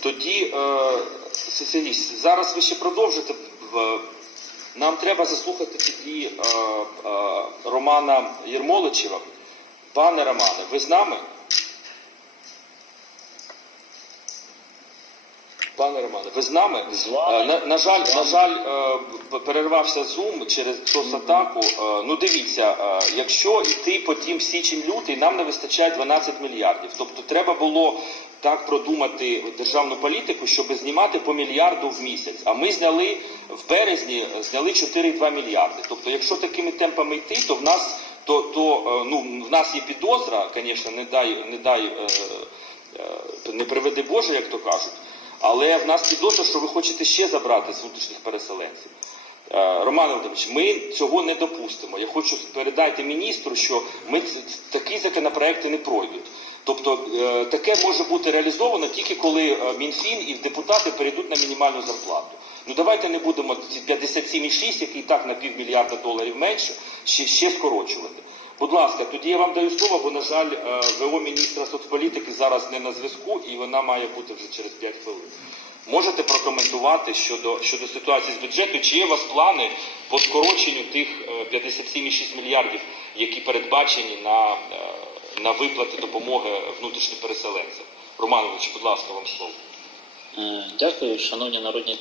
Тоді, е, Сергій, зараз ви ще продовжите. Нам треба заслухати тоді е, е, Романа Єрмоличева. Пане Романе, ви з нами? Пане Романе, ви з нами? З вами. Е, На, на жаль, на жаль, е, перервався Zoom через атаку. Ну дивіться, е, якщо йти потім січень-лютий, нам не вистачає 12 мільярдів. Тобто треба було так продумати державну політику, щоб знімати по мільярду в місяць. А ми зняли в березні е, зняли 4,2 мільярди. Тобто, якщо такими темпами йти, то в нас то, то е, ну в нас є підозра, звісно, не дай не дай. е, е, не приведи Боже, як то кажуть. Але в нас підозра, що ви хочете ще забрати з внутрішніх переселенців. Е, Роман Володимирович, ми цього не допустимо. Я хочу передати міністру, що ми такі законопроекти не пройдуть. Тобто е, таке може бути реалізовано тільки коли е, Мінфін і депутати перейдуть на мінімальну зарплату. Ну давайте не будемо ці 57,6, який і так на півмільярда доларів менше, ще, ще скорочувати. Будь ласка, тоді я вам даю слово, бо, на жаль, е, ВО міністра соцполітики зараз не на зв'язку, і вона має бути вже через 5 хвилин. Можете прокоментувати щодо, щодо ситуації з бюджету? Чи є у вас плани по скороченню тих е, 57,6 мільярдів, які передбачені на, е, на виплати допомоги внутрішнім переселенцям? Романович, будь ласка, вам слово. Е, Дякую, шановні народні.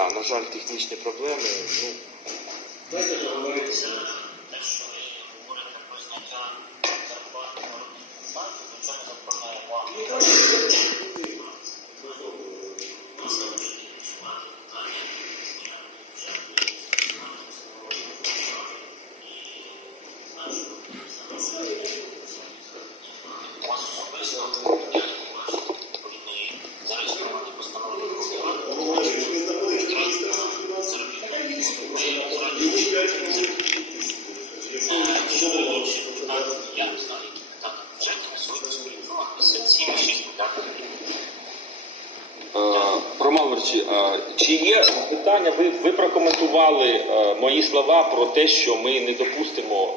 Да, на жаль, технічні проблеми. Ну, Дайте поговорити ви чи є питання? Ви, ви прокоментували е, мої слова про те, що ми не допустимо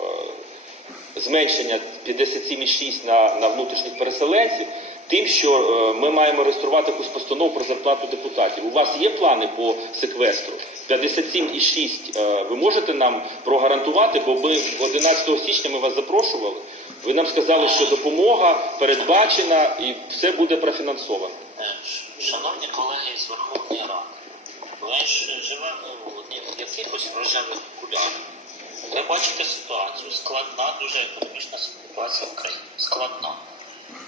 е, зменшення 57,6 на, на внутрішніх переселенців, тим, що е, ми маємо реєструвати якусь постанову про зарплату депутатів. У вас є плани по секвестру? 57,6 е, ви можете нам прогарантувати, бо ми 11 січня ми вас запрошували. Ви нам сказали, що допомога передбачена і все буде профінансовано. Е, Шановні колеги з Верховної Ради, ми ж живемо в якихось рожевих окулярах. Ви бачите ситуацію, складна, дуже економічна ситуація в країні. Складна.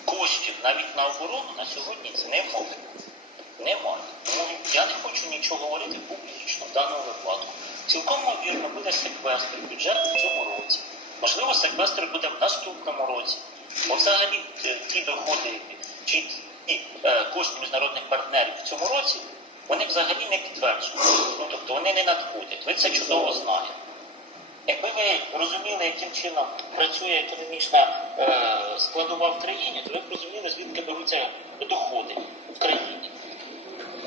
Коштів навіть на оборону на сьогодні немає. Немає. Тому я не хочу нічого говорити публічно в даному випадку. Цілком ймовірно буде секвестр бюджету в цьому році. Можливо, секвестр буде в наступному році. Бо взагалі е, ті доходи чи кошти міжнародних партнерів в цьому році вони взагалі не підтверджені. Ну тобто вони не надходять. Ви це чудово знаєте. Якби ви розуміли, яким чином працює економічна е, складова в країні, то ви б розуміли, звідки беруться доходи в країні.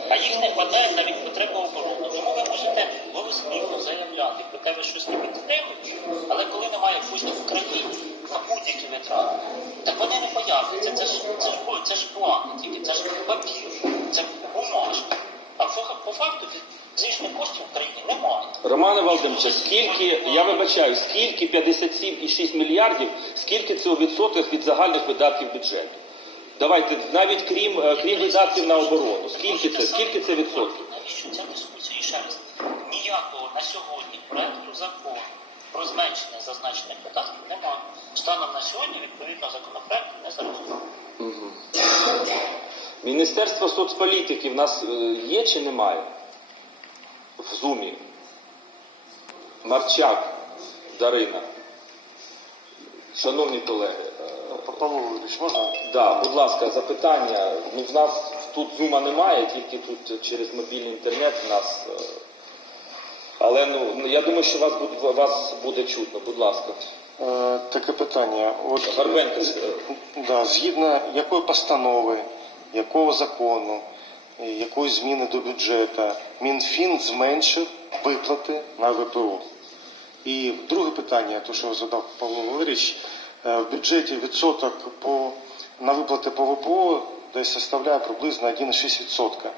А їх не вистачає навіть потреби оборони. Тому ви можете голослівно заявляти, про те, ви щось не підтримуєте, але коли немає коштів в країні на будь-які витрати, появляться. Це ж це ж це ж плани тільки, це ж папір, це бумажки. А по, по факту фізичних коштів в країні немає. Романе Володимировичу, скільки, я вибачаю, скільки 57,6 мільярдів, скільки це у відсотках від загальних видатків бюджету? Давайте, навіть крім, е, крім видатків на оборону, скільки це, скільки це відсотків? Навіщо ця дискусія? І ще раз. Ніякого на сьогодні проекту закону про зменшення зазначених видатків немає. Станом на сьогодні, відповідно, законопроект не зареєстрований. Міністерство соцполітики в нас е, є чи немає? В Зумі. Марчак, Дарина. Шановні колеги, е, Павло Володимирович, можна? Да, будь ласка, запитання. Ну, в нас тут зума немає, тільки тут через мобільний інтернет в нас. Е, Але ну я думаю, що вас буде вас буде чутно. Будь ласка. Е, таке питання. От, Горбенко. з- да, згідно якої постанови, якого закону, е, якої зміни до бюджету, Мінфін зменшив виплати на ВПО. І друге питання, то що задав Павло Валерійович, е, в бюджеті відсоток по, на виплати по ВПО десь составляє приблизно 1,6%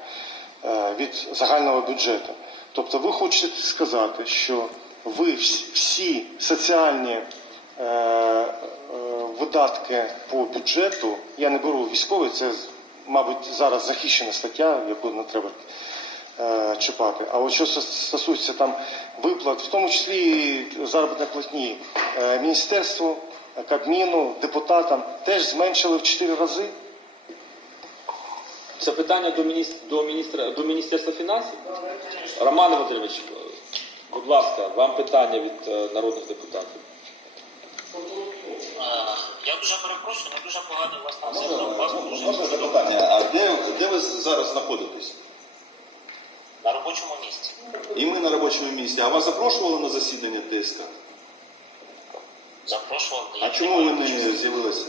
е, від загального бюджету. Тобто ви хочете сказати, що ви всі, соціальні е, е, видатки по бюджету, я не беру військовий, це мабуть зараз захищена стаття, яку не треба е, чіпати. А от що стосується там виплат, в тому числі заробітної платні, е, міністерству, Кабміну, депутатам теж зменшили в 4 рази. Це питання до міністра до міністра до міністерства фінансів. Роман Васильович, е, будь ласка, вам питання від е, народних депутатів. Е, Я дуже перепрошую, не дуже поганий у вас там Можна, зв'язок. Можна запитання? А де, де ви зараз знаходитесь? на робочому місці. І ми на робочому місці. А вас запрошували на засідання ТСК? Запрошував. А чому ви не з'явилися?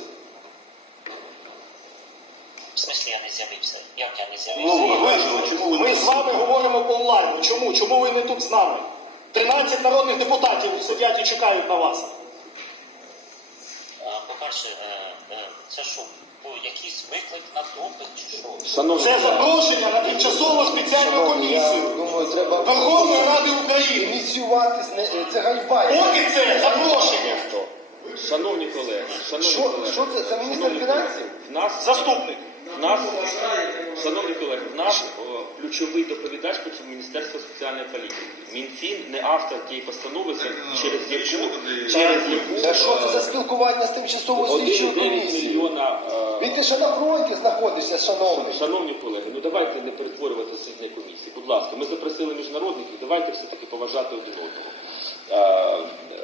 В смислі я не з'явився? Як я не Ну, з'явився? вийшли, чому ви Ми не з вами говоримо по онлайну. Чому? Чому ви не тут з нами? 13 народних депутатів сидять і чекають на вас. Е, По-перше, е, е, це що, ну, якийсь виклик на допит чи що? Шановні, Це запрошення на тимчасову спеціальну комісію думаю, треба Верховної Ради України. ініціювати це ганьба. Поки це запрошення. шановні колеги, шановні Що, колеги, що це? Це міністр фінансів? в нас Заступник. В нас, шановні колеги, в нас о, ключовий доповідач по цьому Міністерство соціальної політики. Мінфін не автор тієї постанови, за- через яку через яку Та що це за спілкування з тимчасовою слідчою 1,9 комісією? мільйона. е, Він ти ще на фронті знаходишся, шановний. Шановні колеги, ну давайте не перетворювати сьогодні комісії. Будь ласка, ми запросили міжнародників, давайте все-таки поважати один одного. Е, е,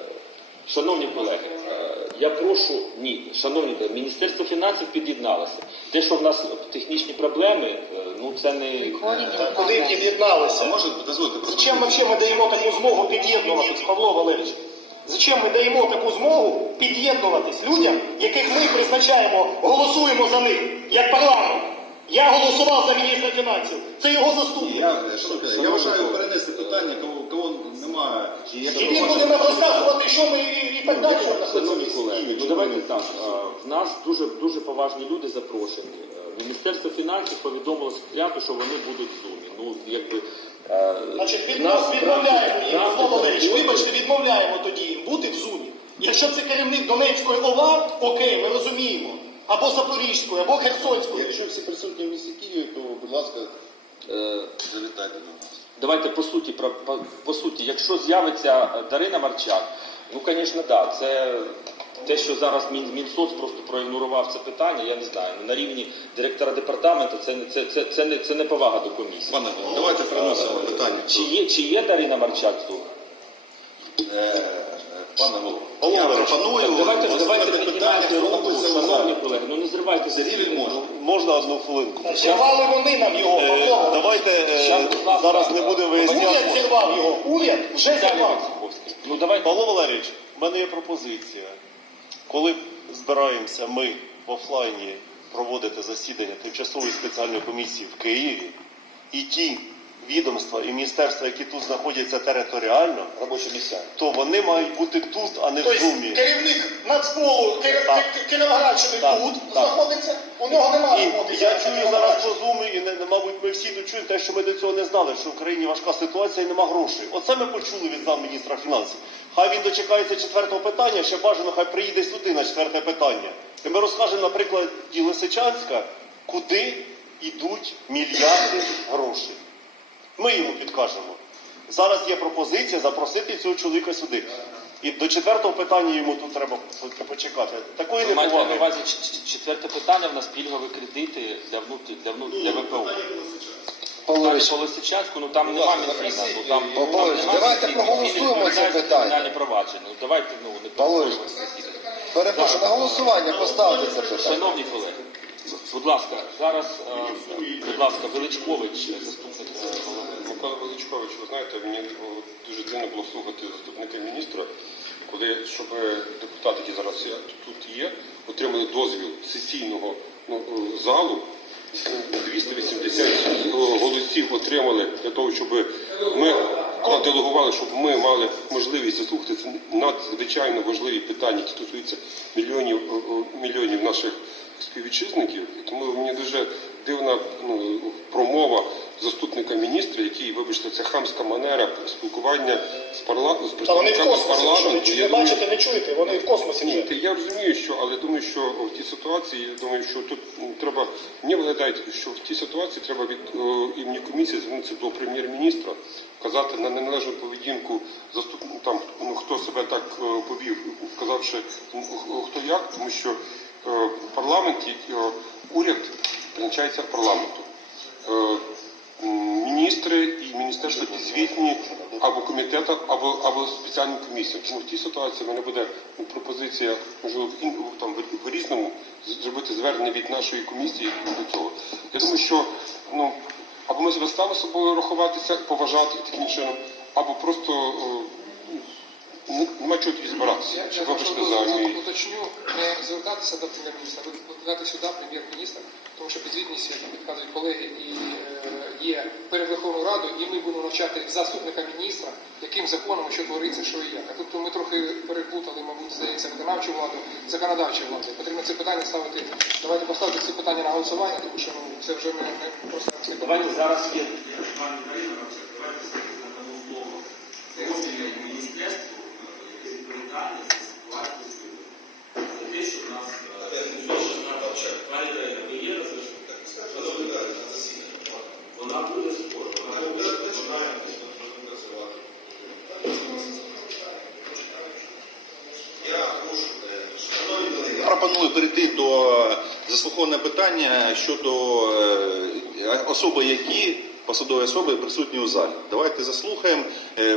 Шановні колеги, е, я прошу, ні, шановні Міністерство фінансів під'єдналося. Те, що в нас технічні проблеми, е, ну це не Коли А під'єдналися. може, дозвольте, Зачем вообще ми даємо таку змогу під'єднуватись, Павло Валерійович? Зачем ми даємо таку змогу під'єднуватись людям, яких ми призначаємо, голосуємо за них, як парламент? Я голосував за міністра фінансів. Це його заступник. Я, шановні, я вважаю перенести питання, кого, кого немає. І якщо І він буде нам розказувати, що ми і, і так далі. Шановні колеги, ну давайте так. В нас дуже дуже поважні люди запрошені. Е, Міністерство фінансів повідомило секретаріату, що вони будуть в зумі. Ну якби е, Значить, в нас відмовляємо їм, Павло Валерійович, вибачте, відмовляємо тоді їм бути в зумі. Якщо це керівник Донецької ОВА, окей, ми розуміємо. Або Запорізької, або Херсонської. Якщо всі присутні в місті Києві, то, будь ласка, Е, завітайте до нас. Давайте по суті, про по, по суті, якщо з'явиться е, Дарина Марчак, ну звісно, да, це те, що зараз Мін, Мінсоц просто проігнорував це питання, я не знаю. ну, На рівні директора департаменту це не це, це, це, не це не повага до комісії. Пане, Голово, давайте переносимо питання. Чи є чи є Дарина Марчак тут? Е, е, Пане голово, я пропоную давайте давайте питання, піднімайте руку, шановні колеги. Ну не зривайте Сергій. Вельможний. Можна одну хвилинку? Зірвали вони нам його, Е, Давайте е, Щас, будь ласка, зараз не будемо Уряд виясняти. зірвав його. Уряд вже зірвав. Ну давайте. Павло Валерійович, в мене є пропозиція. Коли збираємося ми в офлайні проводити засідання тимчасової спеціальної комісії в Києві, і ті відомства і міністерства, які тут знаходяться територіально, Робочі місця. то вони мають бути тут, а не в Тобто Зумі. керівник Нацполу Кир- Так. Кир- Кіровоградщини Так, тут так. знаходиться, у нього немає І роботи. я чую зараз по зумі, і не- мабуть, ми всі тут чуємо те, що ми до цього не знали, що в країні важка ситуація і нема грошей. Оце ми почули від замміністра фінансів. Хай він дочекається четвертого питання, ще бажано, хай приїде сюди на четверте питання. І ми розкажемо, наприклад, і Лисичанська, куди йдуть мільярди грошей. Ми йому підкажемо. Зараз є пропозиція запросити цього чоловіка сюди. І до четвертого питання йому тут треба почекати. Такої Ви маєте на увазі четверте питання. В нас пільгові кредити для внутрі для внутрі для ВПО. Павло Валерійович, По Лисичанську, ну там немає Мінфіна. Ну, там, Павло там Валерійович, давайте проголосуємо це питання. провадження. Ну, давайте ну, не Павло перетворювати Валерійович, засідання. перепрошую, на голосування поставте це питання. Шановні колеги, будь ласка, зараз, е, будь ласка, Величкович, заступник е. Микола Величкович, ви знаєте, мені дуже дивно було слухати заступника міністра, коли щоб депутати, які зараз тут є, отримали дозвіл сесійного ну, е, залу. 280 голосів отримали для того, щоб ми делегували, щоб ми мали можливість заслухати надзвичайно важливі питання, які стосуються мільйонів о, о, мільйонів наших співвітчизників. Тому мені дуже дивна ну, промова заступника міністра, який, вибачте, це хамська манера спілкування з парла... з Та вони в космосі, ви що, парламенту. не, бачите, не чуєте, вони в космосі ні, вже. я розумію, що, але думаю, що в тій ситуації, я думаю, що тут треба, мені виглядає, що в тій ситуації треба від е, імені комісії звернутися до прем'єр-міністра, вказати на неналежну поведінку заступ, там, ну, хто себе так е, повів, вказавши ну, хто як, тому що е, е, уряд призначається парламентом. Міністри і міністерство підзвітні або комітетам, або, або спеціальним комісіям. Тому в тій ситуації в мене буде ну, пропозиція, можливо, в ін- там в, різному зробити звернення від нашої комісії до цього. Я думаю, що ну або ми себе стали собою рахуватися, поважати таким чином, або просто ну, нема чого тоді збиратися. Я, я вибачте за уточню, не звертатися до прем'єр-міністра, а викликати сюди прем'єр-міністра, тому що підзвітність, як підказують колеги, і е, є перед Верховною Радою, і ми будемо навчати заступника міністра, яким законом, що твориться, що і як. А тобто ми трохи переплутали, мабуть, здається, виконавчу владу, законодавчу владу. Потрібно це питання ставити. Давайте поставити це питання на голосування, тому що ну, це вже не, не просто Давайте зараз є Пропоную перейти до заслуховування питання щодо е, особи, які посадові особи присутні у залі. Давайте заслухаємо. Е,